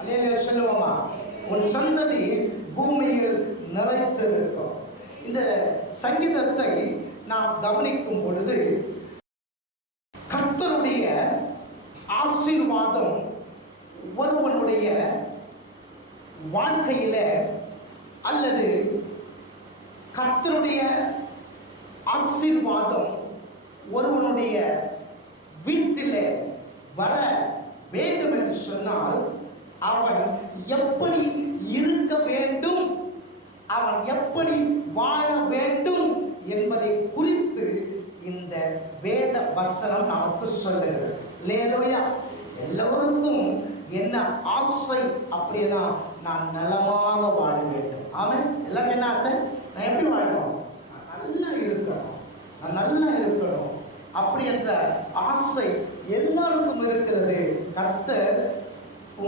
அல்லையா சொல்லுவோமா? உன் சந்ததி பூமியில் நிலைத்திருக்கும். இந்த சங்கீதத்தை நாம் கவனிக்கும் பொழுது கர்த்தருடைய ஆசீர்வாதம் ஒருவனுடைய வாழ்க்கையில் அல்லது கர்த்தருடைய ஆசீர்வாதம் ஒருவனுடைய வீட்டில் வர வேண்டும் என்று சொன்னால் அவன் எப்படி இருக்க வேண்டும்? அவன் எப்படி வாழ வேண்டும் என்பதை குறித்து இந்த வேத வசனம் நமக்கு சொல்லுகிறது. லேலோயா எல்லோருக்கும் என்ன ஆசை அப்படின்னா நான் நலமாக வாழ வேண்டும். ஆமாம் எல்லாமே என்ன ஆசை? நான் எப்படி வாழணும்? நான் நல்லா இருக்கணும். நான் நல்லா இருக்கணும். அப்படி என்ற ஆசை எல்லாருக்கும் இருக்கிறது. கத்தர்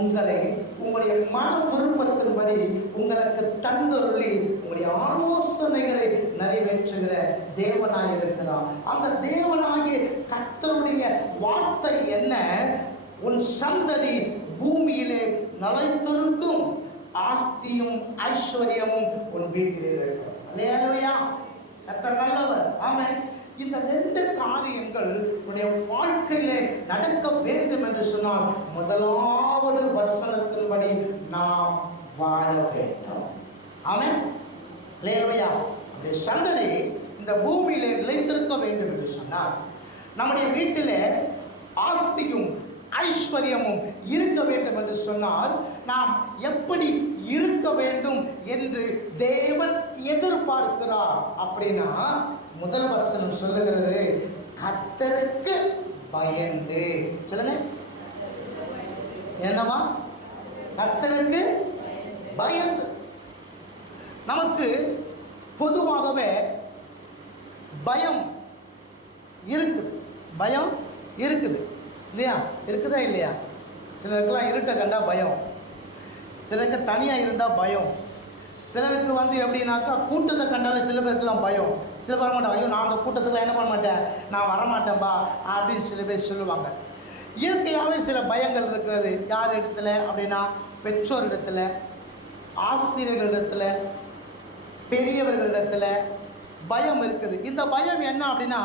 உங்களை உங்களுடைய மன விருப்பத்தின்படி உங்களுக்கு தந்தருளி உங்களுடைய ஆலோசனைகளை நிறைவேற்றுகிற தேவனாக இருக்கிறார். அந்த தேவனாகிய கத்தருடைய வார்த்தை என்ன? உன் சந்ததி பூமியிலே நிலைத்திருக்கும். ஆஸ்தியும் ஐஸ்வர்யமும் உன் வீட்டிலே இருக்கும் அல்லையா கத்தர் நல்லவர். ஆமாம் இந்த ரெண்டு காரியங்கள் உன்னுடைய வாழ்க்கையிலே நடக்க வேண்டும் என்று சொன்னால் முதலாவது வசனத்தின்படி நாம் வாழ வேண்டும். ஆமென்? லேலுயா நம்முடைய சந்ததி இந்த பூமியிலே நிலைத்திருக்க வேண்டும் என்று சொன்னால் நம்முடைய வீட்டிலே ஆஸ்தியும் ஐஸ்வர்யமும் இருக்க வேண்டும் என்று சொன்னால் நாம் எப்படி இருக்க வேண்டும் என்று தேவன் எதிர்பார்க்கிறார் அப்படின்னா முதல் வசனம் சொல்லுகிறது கத்தருக்கு பயந்து. சொல்லுங்க. என்னவா? கத்தருக்கு பயந்து. நமக்கு பொதுவாகவே பயம் இருக்குது. பயம் இருக்குது. இல்லையா? இருக்குதா இல்லையா? சிலருக்கெல்லாம் இருட்டை கண்டா பயம். சிலருக்கு தனியாக இருந்தால் பயம். சிலருக்கு வந்து எப்படின்னாக்கா கூட்டத்தை கண்டாலும் சில பேருக்குலாம் பயம். சில பேர் மாட்டேன். ஐயோ நான் அந்த கூட்டத்துக்கு என்ன பண்ண மாட்டேன்? நான் வரமாட்டேன்பா அப்படின்னு சில பேர் சொல்லுவாங்க. இயற்கையாகவே சில பயங்கள் இருக்கிறது. யார் இடத்துல? அப்படின்னா பெற்றோர் இடத்துல ஆசிரியர்களிடத்துல பெரியவர்களிடத்துல பயம் இருக்குது. இந்த பயம் என்ன அப்படின்னா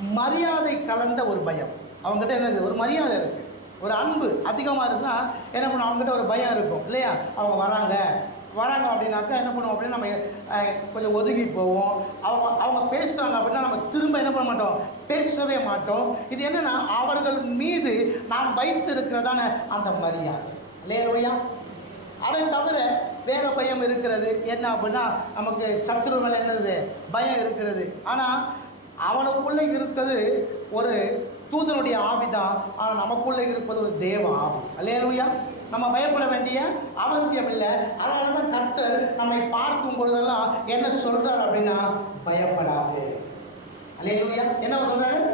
மரியாதை கலந்த ஒரு பயம். அவங்ககிட்ட என்னது ஒரு மரியாதை இருக்குது ஒரு அன்பு அதிகமாக இருந்தால் என்ன பண்ணும்? அவங்ககிட்ட ஒரு பயம் இருக்கும். இல்லையா? அவங்க வராங்க. வராங்க அப்படின்னாக்கா என்ன பண்ணுவோம் அப்படின்னா நம்ம கொஞ்சம் ஒதுங்கி போவோம். அவங்க அவங்க பேசுகிறாங்க அப்படின்னா நம்ம திரும்ப என்ன பண்ண மாட்டோம்? பேசவே மாட்டோம். இது என்னென்னா அவர்கள் மீது நாம் வைத்திருக்கிறதான அந்த மரியாதை. இல்லையா அதை தவிர வேறு பயம் இருக்கிறது. என்ன அப்படின்னா நமக்கு சத்துரு மேலே என்னது? பயம் இருக்கிறது. ஆனால் அவனுக்குள்ளே இருக்கிறது ஒரு தூதனுடைய ஆவிதான். ஆனால் நமக்குள்ளே இருப்பது ஒரு தேவ ஆவி. அல்லேலூயா. நம்ம பயப்பட வேண்டிய அவசியம் இல்லை அதனால தான் கர்த்தர் நம்மை பார்க்கும் பொழுதெல்லாம் என்ன சொல்கிறார் அப்படின்னா பயப்படாது. அல்லையா என்ன சொல்கிறாரு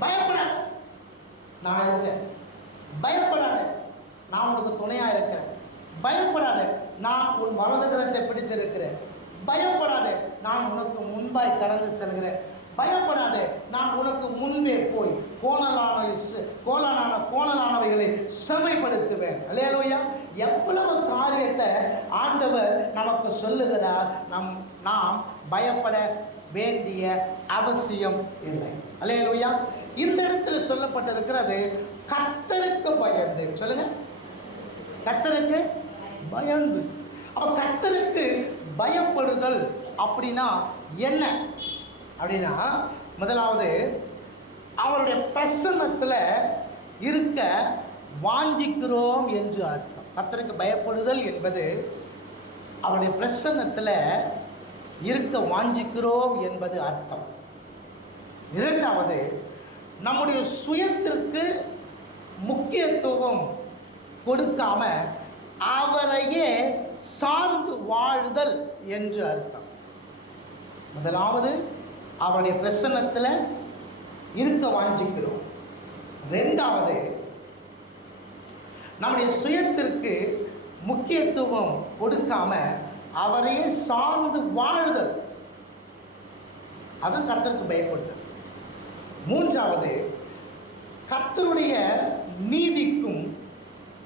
பயப்படாது. நான் இருக்கேன். பயப்படாத. நான் உனக்கு துணையாக இருக்கிறேன் பயப்படாத. நான் உன் வலதுகரத்தை பிடித்திருக்கிறேன். பயப்படாத. நான் உனக்கு முன்பாய் கடந்து செல்கிறேன். பயப்படாத நான் உனக்கு முன்பே போய் கோணலான கோணலான கோணலானவைகளை செமைப்படுத்துவேன் அல்லேலூயா. எவ்வளவு காரியத்தை ஆண்டவர் நமக்கு சொல்லுகிறார். நம் நாம் பயப்பட வேண்டிய அவசியம் இல்லை. அல்லேலூயா. இந்த இடத்துல சொல்லப்பட்டிருக்கிறது கத்தருக்கு பயந்து. சொல்லுங்க. கத்தருக்கு பயந்து. அப்போ கத்தருக்கு பயப்படுதல் அப்படின்னா என்ன? அப்படின்னா முதலாவது அவருடைய பிரசன்னத்தில் இருக்க வாஞ்சிக்கிறோம் என்று அர்த்தம். கத்தருக்கு பயப்படுதல் என்பது அவருடைய பிரசன்னத்தில் இருக்க வாஞ்சிக்கிறோம் என்பது அர்த்தம். இரண்டாவது நம்முடைய சுயத்திற்கு முக்கியத்துவம் கொடுக்காம அவரையே சார்ந்து வாழ்தல் என்று அர்த்தம். முதலாவது அவருடைய பிரசன்னத்தில் இருக்க வாஞ்சிக்கிறோம். ரெண்டாவது நம்முடைய சுயத்திற்கு முக்கியத்துவம் கொடுக்காம அவரையே சார்ந்து வாழுதல். அதுவும் கர்த்தருக்கு பயப்படுதல். மூன்றாவது கர்த்தருடைய நீதிக்கும்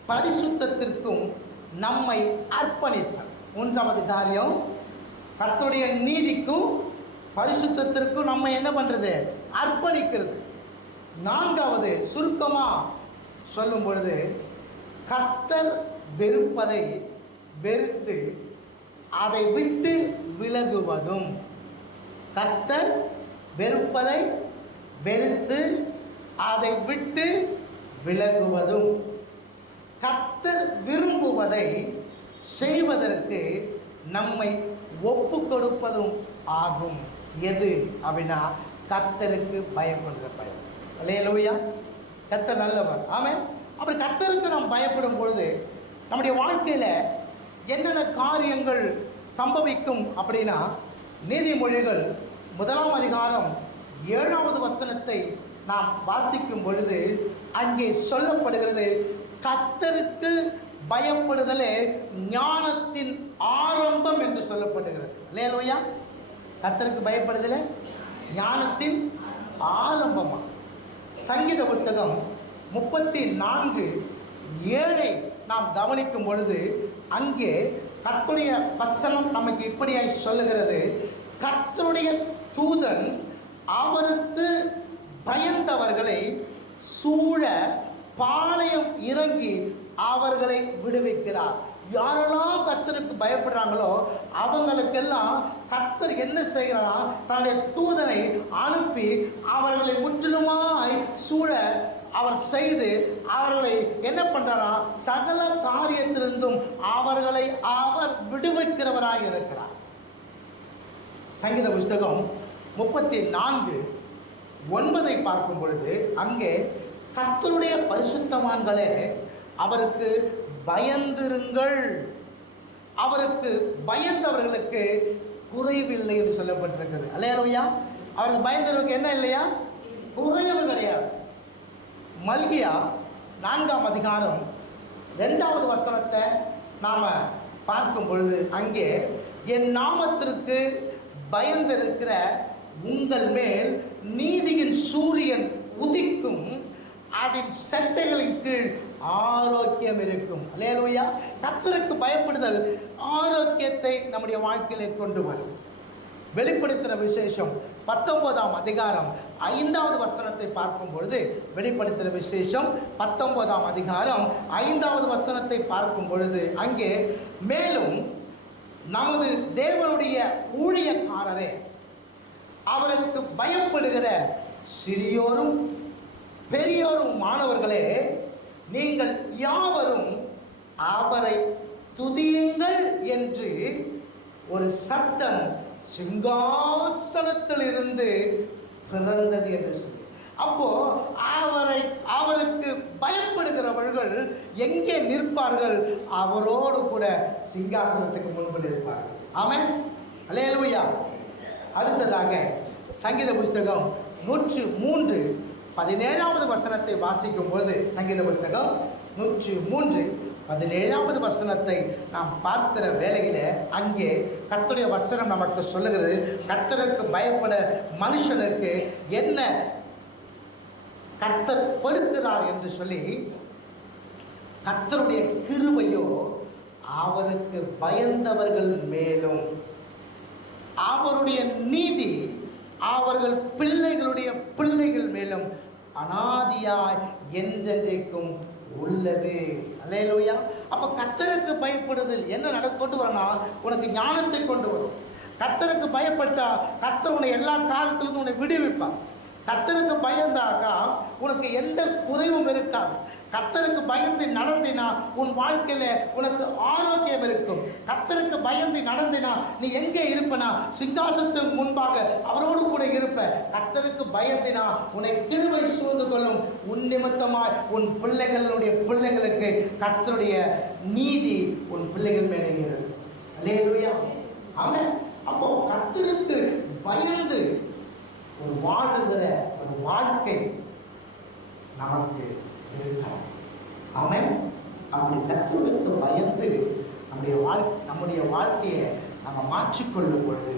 பரிசுத்தத்திற்கும் நம்மை அர்ப்பணித்தல். மூன்றாவது காரியம் கர்த்தருடைய நீதிக்கும் பரிசுத்தத்திற்கும் நம்ம என்ன பண்ணுறது அர்ப்பணிக்கிறது. நான்காவது சுருக்கமாக சொல்லும் பொழுது கத்தர் வெறுப்பதை வெறுத்து அதை விட்டு விலகுவதும் கத்தர் வெறுப்பதை வெறுத்து அதை விட்டு விலகுவதும் கத்தர் விரும்புவதை செய்வதற்கு நம்மை ஒப்பு கொடுப்பதும் ஆகும். எது அப்படின்னா கத்தருக்கு பயப்படுற பயம். இல்லையா கத்தர் நல்லவர். ஆமாம் அப்படி கத்தருக்கு நாம் பயப்படும் பொழுது நம்முடைய வாழ்க்கையில் என்னென்ன காரியங்கள் சம்பவிக்கும் அப்படின்னா நீதிமொழிகள் முதலாம் அதிகாரம் ஏழாவது வசனத்தை நாம் வாசிக்கும் பொழுது அங்கே சொல்லப்படுகிறது கத்தருக்கு பயப்படுதலே ஞானத்தின் ஆரம்பம் என்று சொல்லப்படுகிறது. இல்லையா கர்த்தருக்கு பயப்படுதல? ஞானத்தின் ஆரம்பமா? சங்கீத புஸ்தகம் முப்பத்தி நான்கு ஏழை நாம் கவனிக்கும் பொழுது அங்கே கர்த்தருடைய வசனம் நமக்கு இப்படியாய் சொல்லுகிறது. கர்த்தருடைய தூதன் அவருக்கு பயந்தவர்களை சூழ பாளையம் இறங்கி அவர்களை விடுவிக்கிறார். யாரெல்லாம் கத்தருக்கு பயப்படுறாங்களோ அவங்களுக்கெல்லாம் கத்தர் என்ன செய்கிறாரா? தன்னுடைய தூதனை அனுப்பி அவர்களை முற்றிலுமாய் சூழ அவர் செய்து அவர்களை என்ன பண்ணுறாரா சகல காரியத்திலிருந்தும் அவர்களை அவர் விடுவிக்கிறவராக இருக்கிறார். சங்கீத புஸ்தகம் முப்பத்தி நான்கு ஒன்பதை பார்க்கும் பொழுது அங்கே கத்தருடைய பரிசுத்தவான்களே அவருக்கு பயந்திருங்கள். அவருக்கு பயந்தவர்களுக்கு குறைவில்லை என்று சொல்லப்பட்டிருக்கிறது. அல்லையா? அவருக்கு பயந்தவர்களுக்கு என்ன இல்லையா? குறைவு கிடையாது. மல்கியா நான்காம் அதிகாரம் ரெண்டாவது வசனத்தை நாம் பார்க்கும் பொழுது அங்கே என் நாமத்திற்கு பயந்திருக்கிற உங்கள் மேல் நீதியின் சூரியன் உதிக்கும் அதன் சட்டைகளின் கீழ் ஆரோக்கியம் இருக்கும் அல்லேலூயா. கத்தருக்கு பயப்படுதல் ஆரோக்கியத்தை நம்முடைய வாழ்க்கையிலே கொண்டு வரும். வெளிப்படுத்துகிற விசேஷம் பத்தொன்பதாம் அதிகாரம் ஐந்தாவது வசனத்தை பார்க்கும் பொழுது வெளிப்படுத்துகிற விசேஷம் பத்தொன்பதாம் அதிகாரம் ஐந்தாவது வசனத்தை பார்க்கும் பொழுது அங்கே மேலும் நமது தேவனுடைய ஊழியக்காரரே அவருக்கு பயப்படுகிற சிறியோரும் பெரியோரும் மாணவர்களே நீங்கள் யாவரும் அவரை துதியுங்கள் என்று ஒரு சத்தம் சிங்காசனத்திலிருந்து பிறந்தது என்று சொல்லி. அப்போ அவரை அவருக்கு பயப்படுகிறவர்கள் எங்கே நிற்பார்கள்? அவரோடு கூட சிங்காசனத்துக்கு முன்பு நிற்பார்கள் ஆமென். அல்லேலூயா அடுத்ததாக சங்கீத புஸ்தகம் நூற்று மூன்று. பதினேழாவது வசனத்தை வாசிக்கும் போது சங்கீத புஸ்தகம் நூற்றி மூன்று பதினேழாவது வசனத்தை நாம் பார்க்கிற வேலையில் அங்கே கத்துடைய வசனம் நமக்கு சொல்லுகிறது கர்த்தருக்கு பயப்பட மனுஷனுக்கு என்ன கத்தர் கொடுக்கிறார் என்று சொல்லி கர்த்தருடைய கிருவையோ அவருக்கு பயந்தவர்கள் மேலும் அவருடைய நீதி அவர்கள் பிள்ளைகளுடைய பிள்ளைகள் மேலும் அனாதியாய் என்றென்றைக்கும் உள்ளது. அல்லேலூயா. அப்போ கத்தருக்கு பயப்படுதல் என்ன நட கொண்டு வரனா உனக்கு ஞானத்தை கொண்டு வரும். கத்தருக்கு பயப்பட்டா கத்தர் உன்னை எல்லா காலத்திலிருந்து உன்னை விடுவிப்பான் கத்தருக்கு பயந்தாக்கா உனக்கு எந்த குறைவும் இருக்காது. கத்தருக்கு பயந்து நடந்தினா உன் வாழ்க்கையில் உனக்கு ஆரோக்கியம் இருக்கும். கத்தருக்கு பயந்து நடந்தினா நீ எங்கே இருப்பனா? சிங்காசத்துக்கு முன்பாக அவரோடு கூட இருப்ப. கத்தருக்கு பயந்தினா உன்னை கிருவை சூழ்ந்து கொள்ளும். உன் நிமித்தமாய் உன் பிள்ளைகளுடைய பிள்ளைகளுக்கு கத்தருடைய நீதி உன் பிள்ளைகள் மேலே இருக்கும் அல்லேலூயா. ஆமென். அப்போ கத்தருக்கு பயந்து ஒரு வாழுகிற ஒரு வாழ்க்கை நமக்கு இருக்கலாம் அவன் அப்படி கற்றுவதற்கு பயந்து நம்முடைய வாழ் நம்முடைய வாழ்க்கையை நம்ம மாற்றிக்கொள்ளும் பொழுது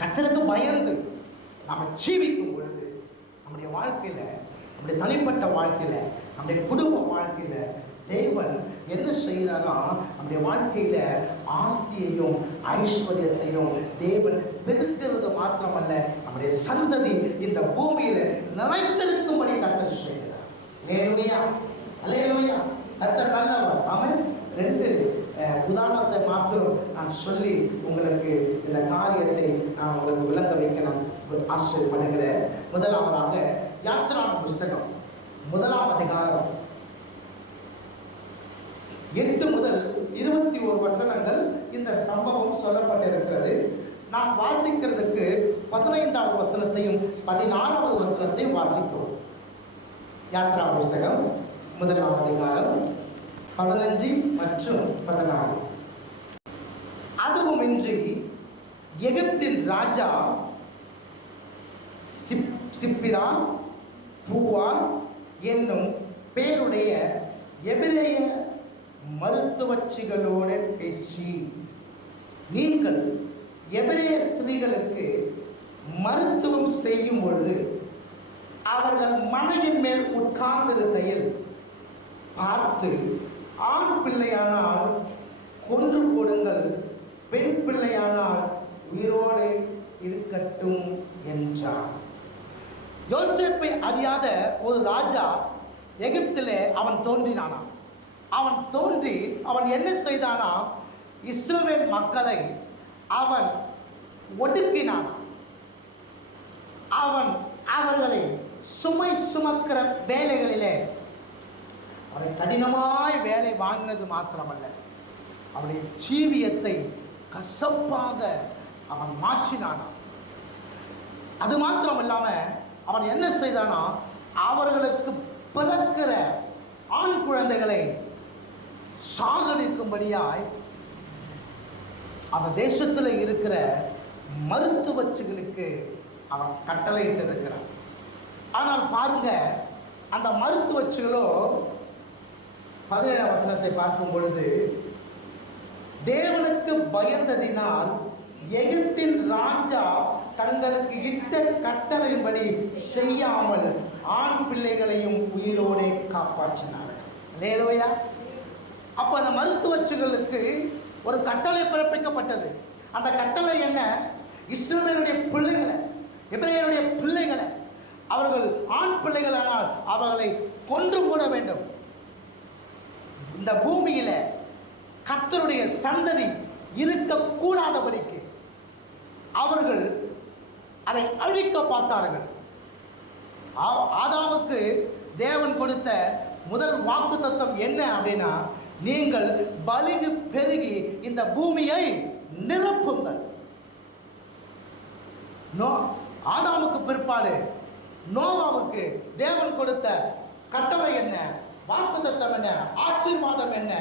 கத்தருக்கு பயந்து நம்ம ஜீவிக்கும் பொழுது நம்முடைய வாழ்க்கையில் நம்முடைய தனிப்பட்ட வாழ்க்கையில் நம்முடைய குடும்ப வாழ்க்கையில் தேவன் என்ன செய்கிறாரோ நம்முடைய வாழ்க்கையில் ஆஸ்தியையும் ஐஸ்வர்யத்தையும் தேவன் பெருக்கிறது மாத்திரமல்ல நம்முடைய சந்ததி இந்த பூமியில நிலைத்திருக்கும்படி கத்தர் செய்கிறார் லேலுயா அலேலுயா கத்தர் நல்லவர். அவன் ரெண்டு அஹ், உதாரணத்தை மாத்திரம் நான் சொல்லி உங்களுக்கு இந்த காரியத்தை நான் உங்களுக்கு விளங்க வைக்கணும். ஆசைப்படுகிறேன் முதலாவதாக யாத்திரான புஸ்தகம். முதலாம் அதிகாரம். எட்டு முதல் இருபத்தி ஒரு வசனங்கள் இந்த சம்பவம் சொல்லப்பட்டிருக்கிறது. நாம் வாசிக்கிறதுக்கு பதினைந்தாவது வசனத்தையும் பதினாறாவது வசனத்தையும் வாசிக்கிறோம் யாத்ரா புஸ்தகம் முதலாம் அதிகாரம் பதினஞ்சு மற்றும் பதினாறு. அதுவுமின்றி எகிப்தின் ராஜா சிப் சிப்பிரான் பூவால் என்னும் பேருடைய எபிரேய மருத்துவச்சிகளோடு பேசி நீங்கள் எபிரேய ஸ்திரீகளுக்கு மருத்துவம் செய்யும் பொழுது அவர்கள் மனையின் மேல் உட்கார்ந்திருக்கையில் பார்த்து ஆண் பிள்ளையானால் கொன்று கொடுங்கள் பெண் பிள்ளையானால் உயிரோடு இருக்கட்டும் என்றார் யோசேப்பை அறியாத ஒரு ராஜா எகிப்திலே அவன் தோன்றினானாம். அவன் தோன்றி அவன் என்ன செய்தானா? இஸ்ரவேல் மக்களை அவன் ஒடுக்கினான். அவன் அவர்களை சுமை சுமக்கிற வேலைகளிலே அவரை கடினமாய் வேலை வாங்கினது மாத்திரமல்ல. அவருடைய ஜீவியத்தை கசப்பாக அவன் மாற்றினான். அது மாத்திரம் இல்லாமல் அவன் என்ன செய்தானா? அவர்களுக்கு பிறக்கிற ஆண் குழந்தைகளை சாகடிக்கும்படியாய் அவன் தேசத்தில் இருக்கிற மருத்துவச்சிகளுக்கு அவன் கட்டளையிட்டு இருக்கிறான் ஆனால் பாருங்க அந்த மருத்துவச்சிகளோ பதினேழாம் வசனத்தை பார்க்கும் பொழுது தேவனுக்கு பயந்ததினால் எகிப்தின் ராஜா தங்களுக்கு இட்ட கட்டளையின்படி செய்யாமல் ஆண் பிள்ளைகளையும் உயிரோடே காப்பாற்றினார் லேலோயா அப்போ அந்த மருத்துவச்சுகளுக்கு ஒரு கட்டளை பிறப்பிக்கப்பட்டது. அந்த கட்டளை என்ன? இஸ்ரவேலுடைய பிள்ளைகளை எபிரேயருடைய பிள்ளைகளை அவர்கள் ஆண் பிள்ளைகளானால் அவர்களை கொன்று போட வேண்டும். இந்த பூமியில கர்த்தருடைய சந்ததி இருக்கக்கூடாதபடிக்கு அவர்கள் அதை அழிக்க பார்த்தார்கள். ஆ- தேவன் கொடுத்த முதல் வாக்கு தத்துவம் என்ன அப்படின்னா நீங்கள் பலிகு பெருகி இந்த பூமியை நிரப்புங்கள். நோ ஆதாமுக்கு பிற்பாடு நோவாவுக்கு தேவன் கொடுத்த கட்டளை என்ன? வாக்குத்தத்தம் என்ன? ஆசீர்வாதம் என்ன?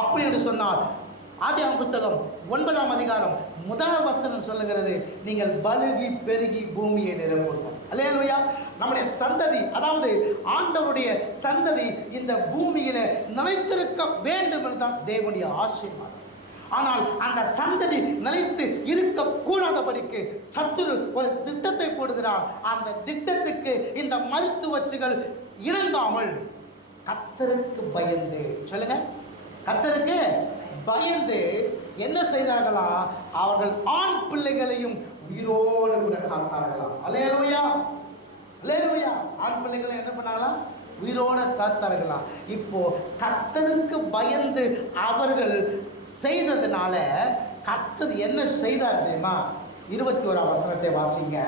அப்படி என்று சொன்னால் ஆதியாம் புஸ்தகம் ஒன்பதாம் அதிகாரம் முதல் வசனம் சொல்லுகிறது நீங்கள் பலுகி பெருகி பூமியை நிரம்புங்கள் அல்லையா நம்முடைய சந்ததி அதாவது ஆண்டவருடைய சந்ததி இந்த பூமியில நிலைத்திருக்க வேண்டும் என்றுதான் தேவனுடைய ஆசீர்வாதம். ஆனால் அந்த சந்ததி நிலைத்து இருக்கக்கூடாதபடிக்கு சத்துரு ஒரு திட்டத்தை போடுகிறார். அந்த திட்டத்துக்கு இந்த மருத்துவச்சிகள் இருந்தாமல் கத்தருக்கு பயந்து சொல்லுங்க. கத்தருக்கு பயந்து என்ன செய்தார்களா? அவர்கள் ஆண் பிள்ளைகளையும் உயிரோடு கூட காத்தார்களாம் அலையலோயா அலேலுயா ஆண் பிள்ளைகளை என்ன பண்ணாங்களா உயிரோட காத்தார்களாம் இப்போ கர்த்தருக்கு பயந்து அவர்கள் செய்ததுனால கர்த்தர் என்ன செய்தார் தெரியுமா? இருபத்தி ஒரு அவசரத்தை வாசிங்க.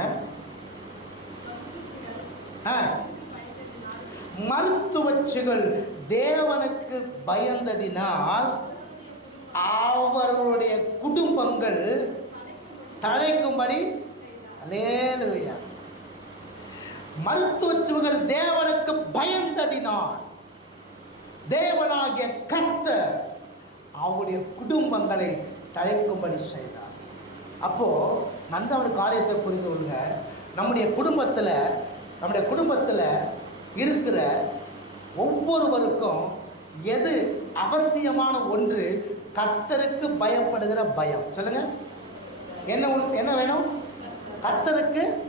ஆ. மருத்துவச்சிகள் தேவனுக்கு பயந்ததினால் அவர்களுடைய குடும்பங்கள் தழைக்கும்படி அலேலுயா மருத்துவச்சிகள் தேவனுக்கு பயந்ததினால் தேவனாகிய கர்த்தர் அவருடைய குடும்பங்களை தழைக்கும்படி செய்தார். அப்போ நல்ல ஒரு காரியத்தை புரிந்து கொள்ளுங்க நம்முடைய குடும்பத்தில் நம்முடைய குடும்பத்தில் இருக்கிற ஒவ்வொருவருக்கும் எது அவசியமான ஒன்று? கர்த்தருக்கு பயப்படுகிற பயம். சொல்லுங்க. என்ன என்ன வேணும்? கர்த்தருக்கு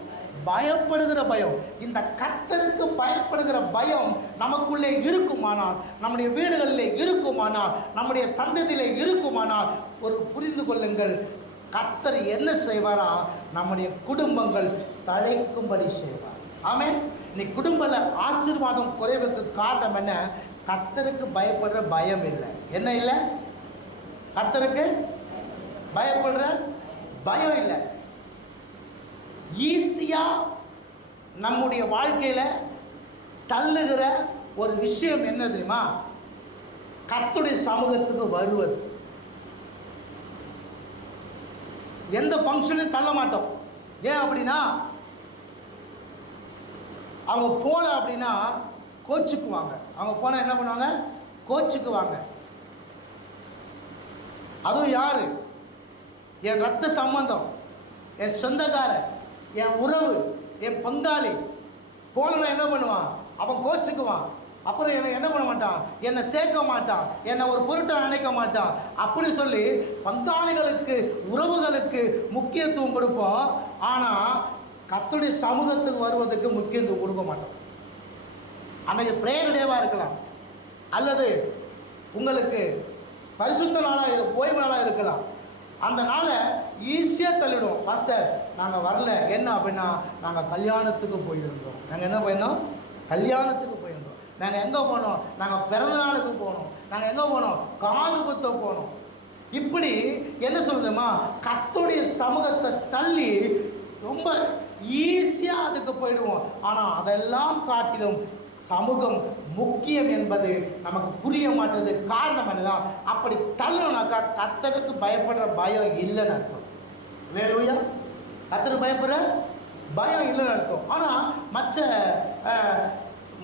பயப்படுகிற பயம். இந்த கத்தருக்கு பயப்படுகிற பயம் நமக்குள்ளே இருக்குமானால் நம்முடைய வீடுகளிலே இருக்குமானால் நம்முடைய சந்ததியிலே இருக்குமானால் ஒரு புரிந்து கொள்ளுங்கள். கத்தர் என்ன செய்வாரா? நம்முடைய குடும்பங்கள் தழைக்கும்படி செய்வார். ஆமே நீ குடும்பல ஆசீர்வாதம் குறைவுக்கு காரணம் என்ன? கத்தருக்கு பயப்படுற பயம் இல்லை. என்ன இல்லை? கத்தருக்கு பயப்படுற பயம் இல்லை. ஈஸியாக நம்முடைய வாழ்க்கையில் தள்ளுகிற ஒரு விஷயம் என்ன தெரியுமா? கத்துடைய சமூகத்துக்கு வருவது. எந்த ஃபங்க்ஷனையும் தள்ள மாட்டோம். ஏன் அப்படின்னா அவங்க போகல அப்படின்னா கோச்சுக்குவாங்க. அவங்க போனால் என்ன பண்ணுவாங்க? கோச்சுக்குவாங்க. அதுவும் யார்? என் ரத்த சம்பந்தம். என் சொந்தக்காரன். என் உறவு என் பங்காளி. போலனா என்ன பண்ணுவான்? அவன் கோச்சுக்குவான். அப்புறம் என்னை என்ன பண்ண மாட்டான்? என்னை சேர்க்க மாட்டான். என்னை ஒரு பொருட்டை நினைக்க மாட்டான். அப்படி சொல்லி பங்காளிகளுக்கு உறவுகளுக்கு முக்கியத்துவம் கொடுப்போம். ஆனால் கத்துடைய சமூகத்துக்கு வருவதற்கு முக்கியத்துவம் கொடுக்க மாட்டோம். அன்றைக்கு பிரேயர் டேவாக இருக்கலாம். அல்லது உங்களுக்கு பரிசுத்த நாளாக ஓய்வு நாளாக இருக்கலாம். அந்த நாளை ஈஸியாக தள்ளிவிடுவோம் மாஸ்டர் நாங்கள் வரல. என்ன அப்படின்னா நாங்கள் கல்யாணத்துக்கு போயிருந்தோம். நாங்கள் என்ன போயிருந்தோம்? கல்யாணத்துக்கு போயிருந்தோம். நாங்கள் எங்கே போனோம்? நாங்கள் பிறந்த நாளுக்கு போனோம். நாங்கள் எங்கே போனோம்? காது குத்த போனோம். இப்படி என்ன சொல்லுதுமா கத்துடைய சமூகத்தை தள்ளி ரொம்ப ஈஸியாக அதுக்கு போயிடுவோம். ஆனால் அதெல்லாம் காட்டிலும் சமூகம் முக்கியம் என்பது நமக்கு புரிய மாட்டது காரணம் என்னதான் அப்படி தள்ளணுனாக்கா கத்தருக்கு பயப்படுற பயம் இல்லைன்னு அர்த்தம். வேலுயா கத்தருக்கு பயப்படுற? பயம் இல்லைன்னு அர்த்தம். ஆனால் மற்ற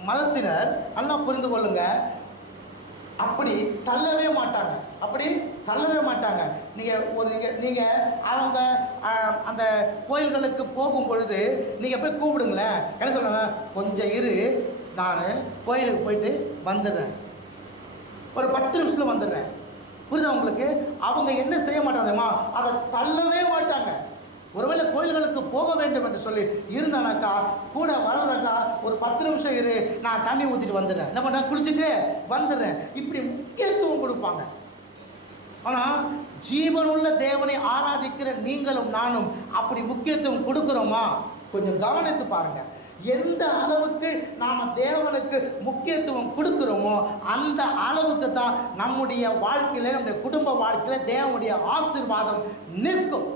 மதத்தினர் நல்லா புரிந்து கொள்ளுங்க. அப்படி தள்ளவே மாட்டாங்க. அப்படி தள்ளவே மாட்டாங்க. நீங்கள் ஒரு நீங்கள் நீங்கள் அவங்க அந்த கோயில்களுக்கு போகும் பொழுது நீங்கள் போய் கூப்பிடுங்களேன். என்ன சொல்லுங்க கொஞ்சம் இரு. நான் கோயிலுக்கு போயிட்டு வந்துடுறேன். ஒரு பத்து நிமிஷத்தில் வந்துடுறேன். புரியுதா உங்களுக்கு? அவங்க என்ன செய்ய மாட்டாங்க அதை தள்ளவே மாட்டாங்க. ஒருவேளை கோயில்களுக்கு போக வேண்டும் என்று சொல்லி இருந்தானாக்கா கூட வர்றதாக்கா ஒரு பத்து நிமிஷம் இரு நான் தண்ணி ஊற்றிட்டு வந்துடுறேன். என்ன பண்ண குளிச்சுட்டு வந்துடுறேன். இப்படி முக்கியத்துவம் கொடுப்பாங்க. ஆனால் ஜீவனுள்ள தேவனை ஆராதிக்கிற நீங்களும் நானும் அப்படி முக்கியத்துவம் கொடுக்குறோமா? கொஞ்சம் கவனித்து பாருங்கள் எந்த அளவுக்கு நாம் தேவனுக்கு முக்கியத்துவம் கொடுக்குறோமோ அந்த அளவுக்கு தான் நம்முடைய வாழ்க்கையில் நம்முடைய குடும்ப வாழ்க்கையில் தேவனுடைய ஆசீர்வாதம் நிற்கும்.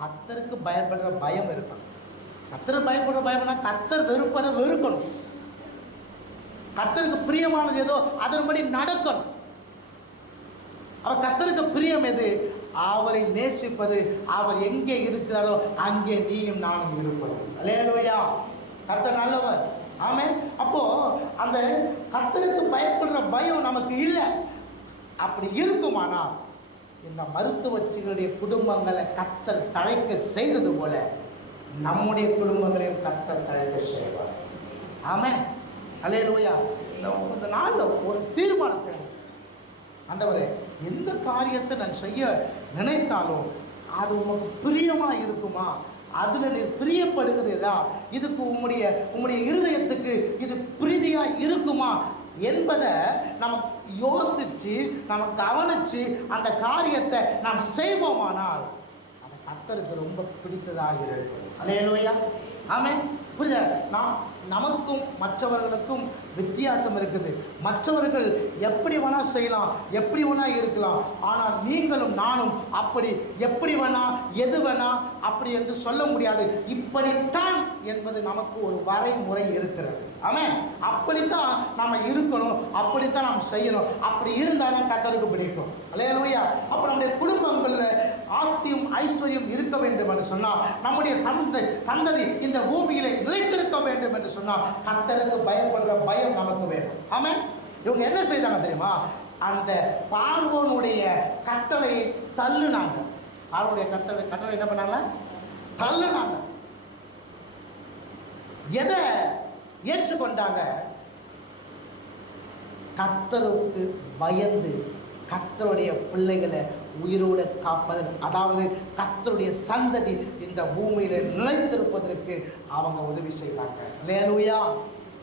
கத்தருக்கு பயப்படுற பயம் இருக்கணும். கத்தர் பயப்படுற பயம்னா கத்தர் வெறுப்பதை வெறுக்கணும். கத்தருக்கு பிரியமானது ஏதோ அதன்படி நடக்கணும். அவர் கத்தருக்கு பிரியம் எது? அவரை நேசிப்பது அவர் எங்கே இருக்கிறாரோ அங்கே நீயும் நானும் இருப்பது. அலேலுயா. கத்தர் நல்லவர். ஆமே அப்போ அந்த கத்தருக்கு பயப்படுற பயம் நமக்கு இல்லை. அப்படி இருக்குமானால் இந்த மருத்துவச்சிகளுடைய குடும்பங்களை கத்தர் தழைக்க செய்தது போல நம்முடைய குடும்பங்களையும் கத்தர் தழைக்க செய்வார். ஆமே அலேலுயா இந்த இந்த நாளில் ஒரு தீர்மானத்தை ஆண்டவரே எந்த காரியத்தை நான் செய்ய நினைத்தாலும் அது உனக்கு பிரியமாக இருக்குமா? அதில் நீ பிரியப்படுகிறீரா இதுக்கு உம்முடைய உம்முடைய இருதயத்துக்கு இது பிரீதியாக இருக்குமா என்பதை நம்ம யோசித்து நம்ம கவனித்து அந்த காரியத்தை நாம் செய்வோமானால் அது கத்தருக்கு ரொம்ப பிடித்ததாக இருக்கும் அலையலுவையா ஆமே புரியுதா? நாம் நமக்கும் மற்றவர்களுக்கும் வித்தியாசம் இருக்குது. மற்றவர்கள் எப்படி வேணால் செய்யலாம் எப்படி வேணா இருக்கலாம். ஆனால் நீங்களும் நானும் அப்படி எப்படி வேணால் எது வேணால் அப்படி என்று சொல்ல முடியாது. இப்படித்தான் என்பது நமக்கு ஒரு வரைமுறை இருக்கிறது. ஆமென்? அப்படித்தான் நாம் இருக்கணும் அப்படித்தான் நாம் செய்யணும். அப்படி இருந்தால் தான் கத்தருக்கு பிடிக்கும். இல்லையா அப்போ நம்முடைய குடும்பங்களில் ஆஸ்தியும் ஐஸ்வர்யம் இருக்க வேண்டும் என்று சொன்னால் நம்முடைய சந்த சந்ததி இந்த பூமியிலே நிலைத்திருக்க வேண்டும் என்று சொன்னால் கத்தருக்கு பயப்படுற பயம் நமக்கு வேண்டும் ஆமாம் இவங்க என்ன செய்தாங்க தெரியுமா? அந்த பார்வோனுடைய கட்டளையை தள்ளுனாங்க. அவருடைய கட்டளை கட்டளை என்ன பண்ணாங்க? தள்ளுனாங்க. எதை ஏற்றுக்கொண்டாங்க? கத்தருக்கு பயந்து கத்தருடைய பிள்ளைகளை உயிரோடு காப்பதன் அதாவது கத்தருடைய சந்ததி இந்த பூமியில் நிலைத்திருப்பதற்கு அவங்க உதவி செய்தாங்க லேலுயா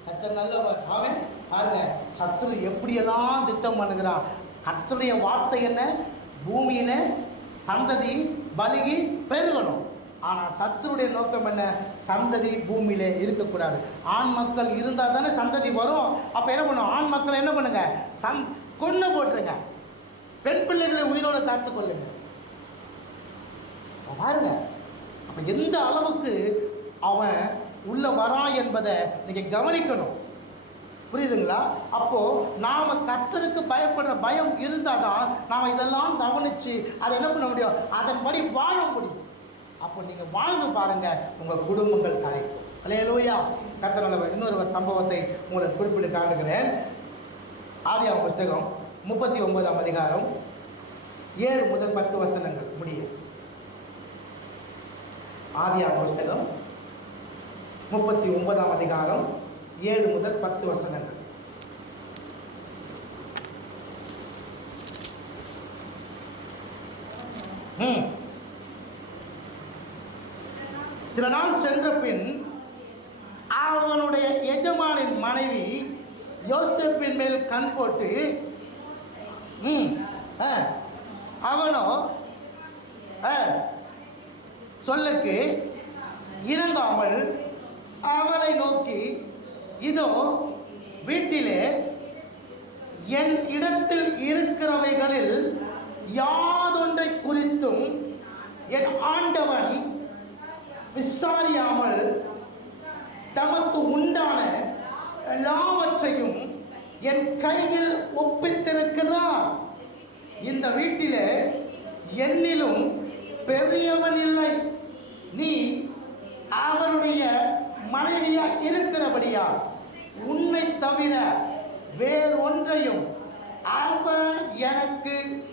கத்தர் நல்லவர். அவன் பாருங்க சத்துரு எப்படியெல்லாம் திட்டம் பண்ணுகிறான் கத்தருடைய வார்த்தை என்ன? பூமியில் சந்ததி பலகி பெருகணும். ஆனால் சத்துருடைய நோக்கம் என்ன? சந்ததி பூமியில் இருக்கக்கூடாது. ஆண் மக்கள் இருந்தால் தானே சந்ததி வரும். அப்போ என்ன பண்ணும்? ஆண் மக்கள் என்ன பண்ணுங்க? சந் கொன்று போட்டுருங்க. பெண் பிள்ளைகளை உயிரோடு காத்துக்கொள்ளுங்க அப்ப பாருங்க. அப்போ எந்த அளவுக்கு அவன் உள்ள வரான் என்பதை நீங்கள் கவனிக்கணும். புரியுதுங்களா? அப்போது நாம் கத்தருக்கு பயப்படுற பயம் இருந்தால் தான் நாம் இதெல்லாம் கவனித்து அதை என்ன பண்ண முடியும்? அதன்படி வாழ முடியும். அப்போ நீங்கள் வாழ்ந்து பாருங்கள் உங்கள் குடும்பங்கள் தலைக்கும் அலையலூயா கர்த்தர் நல்லவர் இன்னொரு சம்பவத்தை உங்களுக்கு குறிப்பிட்டு காட்டுகிறேன். ஆதியா புஸ்தகம் முப்பத்தி ஒன்பதாம் அதிகாரம் ஏழு முதல் பத்து வசனங்கள். முடிய ஆதியா புஸ்தகம் முப்பத்தி ஒன்பதாம் அதிகாரம் ஏழு முதல் பத்து வசனங்கள். ம். சில நாள் சென்ற பின் அவனுடைய எஜமானின் மனைவி யோசப்பின் மேல் கண் போட்டு ம். ஆ, அவனோ? ஆ, சொல்லுக்கு இறங்காமல் அவளை நோக்கி இதோ வீட்டிலே என் இடத்தில் இருக்கிறவைகளில் யாதொன்றை குறித்தும் என் ஆண்டவன் விசாரியாமல் தமக்கு உண்டான எல்லாவற்றையும் என் கையில் ஒப்பித்திருக்கிறார். இந்த வீட்டிலே என்னிலும் பெரியவன் இல்லை. நீ அவருடைய மனைவியா இருக்கிறபடியா உன்னை தவிர வேறொன்றையும் அவர் எனக்கு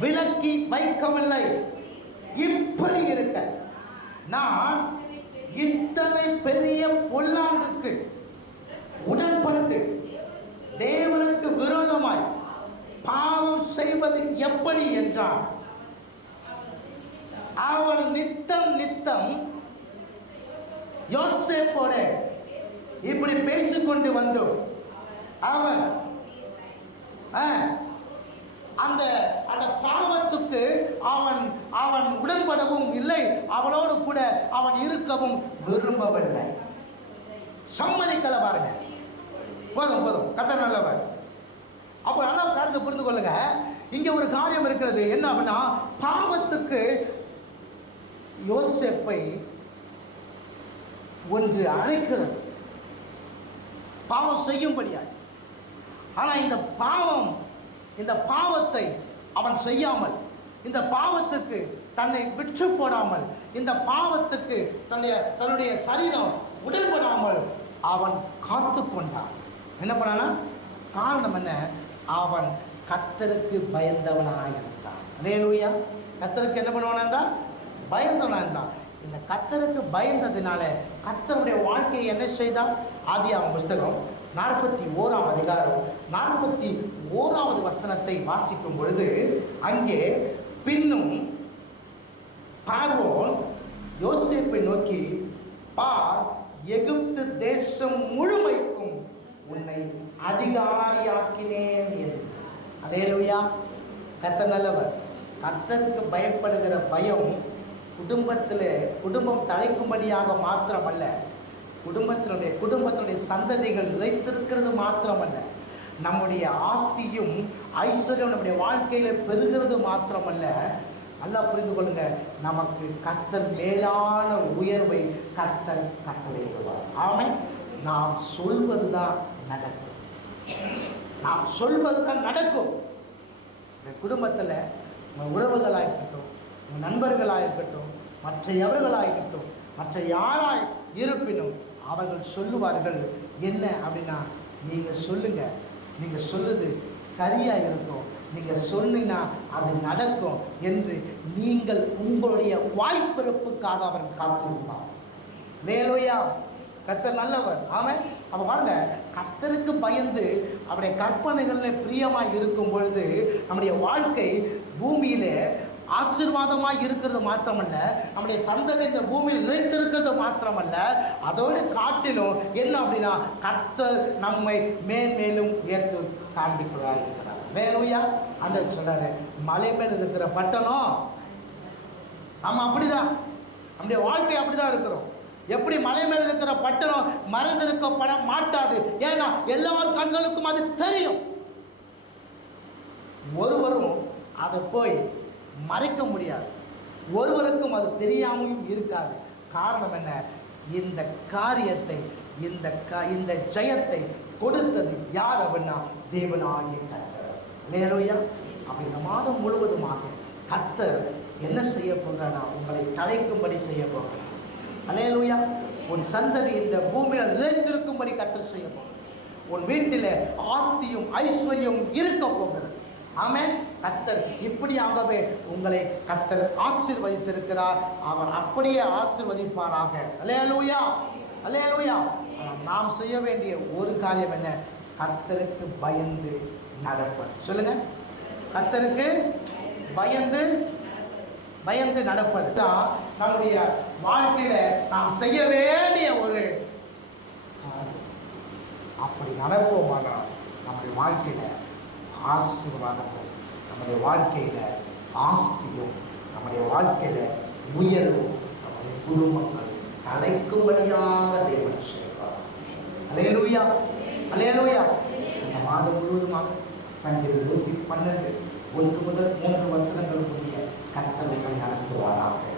விலக்கி வைக்கவில்லை. இப்படி இருக்க. நான் இத்தனை பெரிய பொல்லாங்குக்கு உடன்பட்டு தேவனுக்கு விரோதமாய் பாவம் செய்வது எப்படி என்றான் அவள் நித்தம் நித்தம் யோசேப்போட இப்படி பேசிக்கொண்டு வந்தோம் அவன் ஆ, அந்த அந்த பாவத்துக்கு அவன் அவன் உடன்படவும் இல்லை. அவளோடு கூட அவன் இருக்கவும் விரும்பவில்லை. சம்மதிக்கல பாருங்க. போதும் போதும். கத்தர் நல்லவர். அப்போ நல்லா காரியத்தை புரிந்து கொள்ளுங்க. இங்கே ஒரு காரியம் இருக்கிறது. என்ன அப்படின்னா பாவத்துக்கு யோசிப்பை ஒன்று அழைக்கிறது. பாவம் செய்யும்படியாய். ஆனால் இந்த பாவம் இந்த பாவத்தை அவன் செய்யாமல் இந்த பாவத்துக்கு தன்னை விற்று போடாமல் இந்த பாவத்துக்கு தன்னுடைய தன்னுடைய சரீரம் உடன்படாமல் அவன் காத்து கொண்டான் என்ன பண்ணானா காரணம் என்ன? அவன் கத்தருக்கு பயந்தவனாக இருந்தான் அலேலூயா கத்தருக்கு என்ன பண்ணுவானா இருந்தான் பயந்தவனா இருந்தான் இந்த கத்தருக்கு பயந்ததினால கத்தருடைய வாழ்க்கையை என்ன செய்தான்? அவன் புஸ்தகம் நாற்பத்தி ஓராம் அதிகாரம் நாற்பத்தி ஓராவது வசனத்தை வாசிக்கும் பொழுது அங்கே பின்னும் பார்வோன் யோசிப்பை நோக்கி பார் எகிப்து தேசம் முழுமைக்கும் உன்னை அதிகாரியாக்கினேன் என்று. அதேலுயா கத்த நல்லவர். கத்தருக்கு பயப்படுகிற பயம் குடும்பத்தில் குடும்பம் தலைக்கும்படியாக மாத்திரமல்ல. குடும்பத்தினுடைய குடும்பத்தினுடைய சந்ததிகள் நிலைத்திருக்கிறது மாத்திரமல்ல. நம்முடைய ஆஸ்தியும் ஐஸ்வர்யம் நம்முடைய வாழ்க்கையில் பெறுகிறது மாத்திரமல்ல. நல்லா புரிந்து கொள்ளுங்க. நமக்கு கத்தர் மேலான உயர்வை கர்த்தர் கட்டளையிடுவார். ஆமை நாம் சொல்வது தான் நடக்கும். நாம் சொல்வது தான் நடக்கும். உங்கள் குடும்பத்தில் உங்கள் உறவுகளாக இருக்கட்டும் உங்கள் நண்பர்களாக இருக்கட்டும் மற்ற எவர்களாக இருக்கட்டும் மற்ற யாராய் இருப்பினும் அவர்கள் சொல்லுவார்கள் என்ன அப்படின்னா நீங்கள் சொல்லுங்கள் நீங்கள் சொல்லுது சரியாக இருக்கும். நீங்கள் சொன்னீங்கன்னா அது நடக்கும் என்று நீங்கள் உங்களுடைய வாய்ப்பிறப்புக்காக அவர் காத்திருப்பார் மேலோயா கத்தர் நல்லவர். ஆமாம் அப்போ பாருங்க கத்தருக்கு பயந்து அவருடைய கற்பனைகளில் பிரியமாக இருக்கும் பொழுது நம்முடைய வாழ்க்கை பூமியிலே ஆசீர்வாதமாக இருக்கிறது மாத்திரமல்ல நம்முடைய சந்ததி இந்த பூமியில் நிலைத்திருக்கிறது மாத்திரமல்ல அதோடு காட்டிலும் என்ன அப்படின்னா கர்த்தர் நம்மை மேன்மேலும் உயர்த்து காண்பிக்கிறார் இருக்கிறார் மேலுயா அந்த சொல்கிறாரு மலை மேல் இருக்கிற பட்டணம் நம்ம அப்படிதான் நம்முடைய வாழ்க்கை அப்படிதான் இருக்கிறோம். எப்படி மலை மேல் இருக்கிற பட்டணம் மறந்திருக்கப்பட மாட்டாது. ஏன்னா எல்லார் கண்களுக்கும் அது தெரியும். ஒருவரும் அதை போய் மறைக்க முடியாது. ஒருவருக்கும் அது தெரியாமலும் இருக்காது. காரணம் என்ன? இந்த காரியத்தை இந்த க இந்த ஜெயத்தை கொடுத்தது யார் அப்படின்னா தேவனாகிய கத்தர் இல்லையா அப்போ இந்த மாதம் முழுவதுமாக கத்தர் என்ன செய்ய போகிறானா உங்களை தலைக்கும்படி செய்ய போகிறார் அலையலூயா. உன் சந்ததி இந்த பூமியில் நிலைத்திருக்கும்படி கர்த்தர் செய்ய போகிறார் உன் வீட்டில் ஆஸ்தியும் ஐஸ்வர்யமும் இருக்க போகிறது. ஆமேன். கத்தர் இப்படியாகவே உங்களை கத்தர் ஆசிர்வதித்திருக்கிறார். அவர் அப்படியே ஆசிர்வதிப்பாராக. அலையலூயா. அலையலூயா. நாம் செய்ய வேண்டிய ஒரு காரியம் என்ன? கத்தருக்கு பயந்து நடப்பது. சொல்லுங்க. கத்தருக்கு பயந்து பயந்து நடப்பது. தான் நம்முடைய வாழ்க்கையில நாம் செய்ய வேண்டிய ஒரு காரியம். அப்படி நடப்போமானால் நம்முடைய வாழ்க்கையில ஆசீர்வாதமும் நம்முடைய வாழ்க்கையில ஆஸ்தியும் நம்முடைய வாழ்க்கையில உயர்வும் நம்முடைய குடும்பங்கள் தலைக்கும்படியாக தேவன் செய்வார். அலையலூயா அலையலூயா இந்த மாதம் முழுவதுமாக சங்கீதம் நூற்றி பன்னெண்டு ஒன்று முதல் மூன்று வருஷங்கள் புதிய கட்டளை நடத்துவாராக